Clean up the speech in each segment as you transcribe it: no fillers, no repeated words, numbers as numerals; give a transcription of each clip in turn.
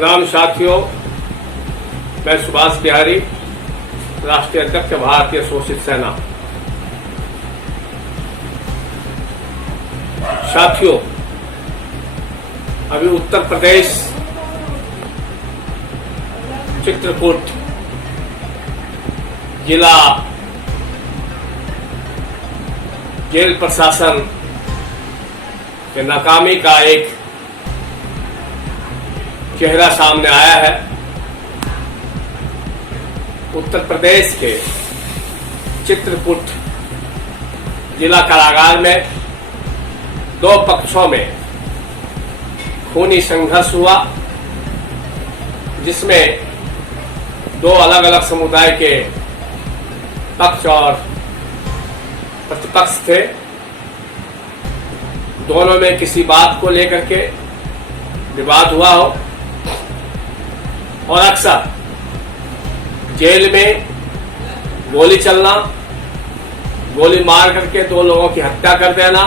प्रणाम साथियों, मैं सुभाष बिहारी, राष्ट्रीय अध्यक्ष भारतीय शोषित सेना। साथियों, अभी उत्तर प्रदेश चित्रकूट जिला जेल प्रशासन के नाकामी का एक चेहरा सामने आया है। उत्तर प्रदेश के चित्रकूट जिला कारागार में दो पक्षों में खूनी संघर्ष हुआ, जिसमें दो अलग अलग समुदाय के पक्ष और प्रतिपक्ष थे। दोनों में किसी बात को लेकर के विवाद हुआ हो और अक्सर जेल में गोली चलना, गोली मार करके दो लोगों की हत्या कर देना,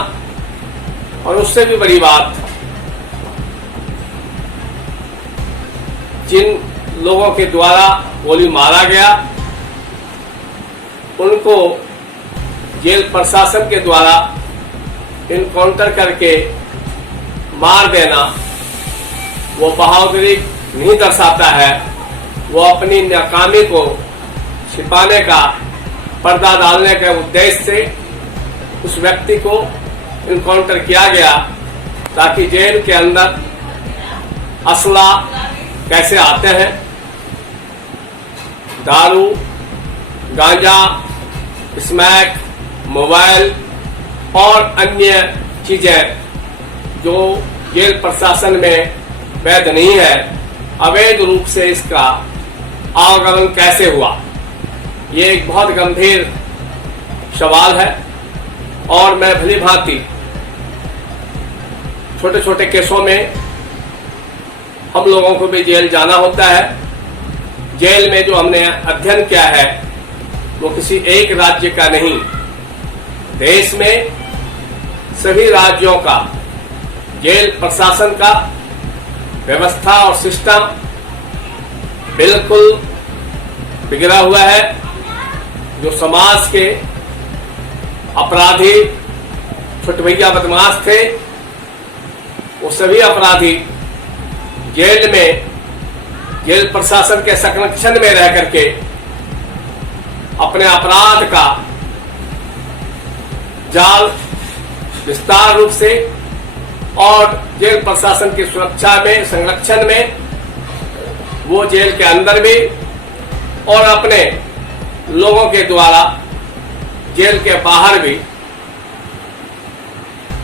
और उससे भी बड़ी बात, जिन लोगों के द्वारा गोली मारा गया उनको जेल प्रशासन के द्वारा इनकाउंटर करके मार देना, वो बहादुरी नहीं दर्शाता है। वो अपनी नाकामी को छिपाने का, पर्दा डालने के उद्देश्य से उस व्यक्ति को इनकाउंटर किया गया, ताकि जेल के अंदर असला कैसे आते हैं, दारू, गांजा, स्मैक, मोबाइल और अन्य चीजें जो जेल प्रशासन में वैध नहीं है, अवैध रूप से इसका आवागमन कैसे हुआ, ये एक बहुत गंभीर सवाल है। और मैं भली भांति छोटे छोटे केसों में हम लोगों को भी जेल जाना होता है। जेल में जो हमने अध्ययन किया है वो किसी एक राज्य का नहीं, देश में सभी राज्यों का जेल प्रशासन का व्यवस्था और सिस्टम बिल्कुल बिगड़ा हुआ है। जो समाज के अपराधी छुटभैया बदमाश थे, वो सभी अपराधी जेल में, जेल प्रशासन के संरक्षण में रह करके अपने अपराध का जाल विस्तार रूप से और जेल प्रशासन की सुरक्षा में, संरक्षण में, वो जेल के अंदर भी और अपने लोगों के द्वारा जेल के बाहर भी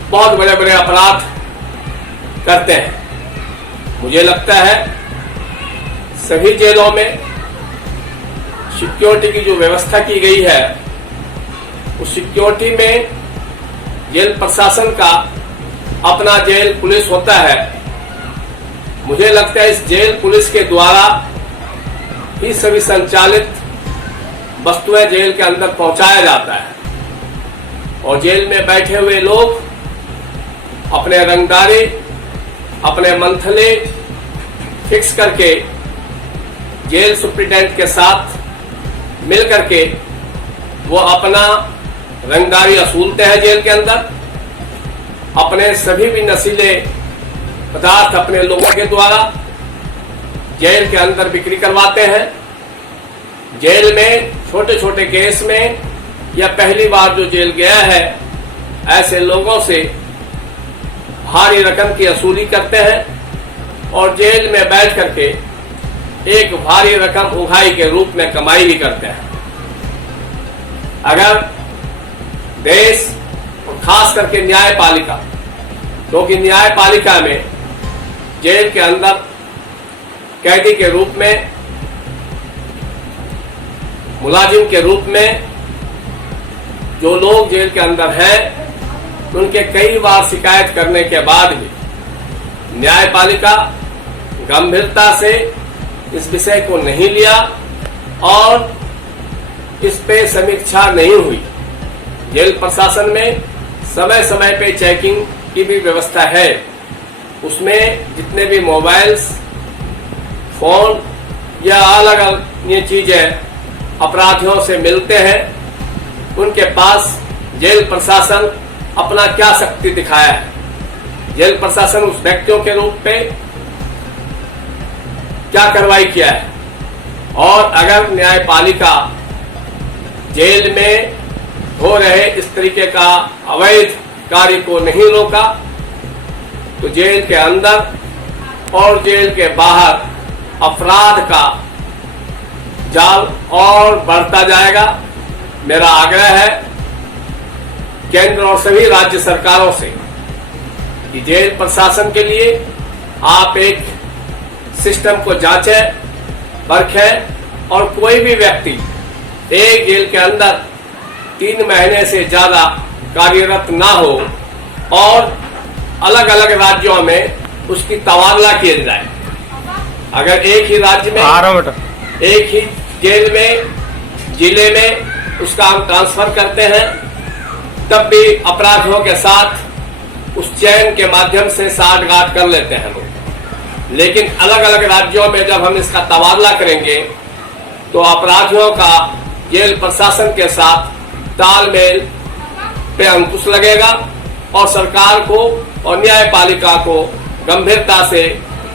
बहुत बड़े बड़े अपराध करते हैं। मुझे लगता है सभी जेलों में सिक्योरिटी की जो व्यवस्था की गई है, उस सिक्योरिटी में जेल प्रशासन का अपना जेल पुलिस होता है। मुझे लगता है इस जेल पुलिस के द्वारा ही सभी संचालित वस्तुएं जेल के अंदर पहुंचाया जाता है, और जेल में बैठे हुए लोग अपने रंगदारी, अपने मंथले फिक्स करके जेल सुप्रिटेंडेंट के साथ मिल करके वो अपना रंगदारी असूलते हैं जेल के अंदर। अपने सभी भी नशीले पदार्थ अपने लोगों के द्वारा जेल के अंदर बिक्री करवाते हैं। जेल में छोटे छोटे केस में या पहली बार जो जेल गया है, ऐसे लोगों से भारी रकम की वसूली करते हैं और जेल में बैठ करके एक भारी रकम उगाही के रूप में कमाई भी करते हैं। अगर देश और खास करके न्यायपालिका, क्योंकि न्यायपालिका में जेल के अंदर कैदी के रूप में, मुलाजिम के रूप में जो लोग जेल के अंदर हैं, उनके कई बार शिकायत करने के बाद भी न्यायपालिका गंभीरता से इस विषय को नहीं लिया और इस पे समीक्षा नहीं हुई। जेल प्रशासन में समय समय पे चेकिंग की भी व्यवस्था है। उसमें जितने भी मोबाइल्स फोन या अलग अलग ये चीजें अपराधियों से मिलते हैं, उनके पास जेल प्रशासन अपना क्या शक्ति दिखाया है, जेल प्रशासन उस व्यक्तियों के रूप में क्या कार्रवाई किया है। और अगर न्यायपालिका जेल में हो रहे इस तरीके का अवैध कार्य को नहीं रोका तो जेल के अंदर और जेल के बाहर अपराध का जाल और बढ़ता जाएगा। मेरा आग्रह है केंद्र और सभी राज्य सरकारों से कि जेल प्रशासन के लिए आप एक सिस्टम को जांचें, परखें और कोई भी व्यक्ति एक जेल के अंदर 3 महीने से ज्यादा कार्यरत ना हो और अलग अलग राज्यों में उसकी तबादला किया जाए। अगर एक ही राज्य में एक ही जेल में जिले में उसका हम ट्रांसफर करते हैं तब भी अपराधियों के साथ उस चयन के माध्यम से साठगांठ कर लेते हैं लोग। लेकिन अलग अलग राज्यों में जब हम इसका तबादला करेंगे तो अपराधियों का जेल प्रशासन के साथ तालमेल पे अंकुश लगेगा और सरकार को और न्यायपालिका को गंभीरता से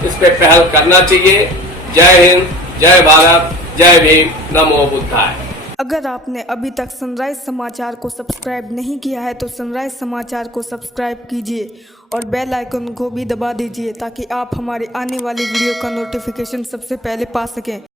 इस पे पहल करना चाहिए। जय हिंद, जय भारत, जय भीम, नमो बुद्धाय। अगर आपने अभी तक सनराइज समाचार को सब्सक्राइब नहीं किया है तो सनराइज समाचार को सब्सक्राइब कीजिए और बेल आइकन को भी दबा दीजिए ताकि आप हमारे आने वाली वीडियो का नोटिफिकेशन सबसे पहले पा सकें।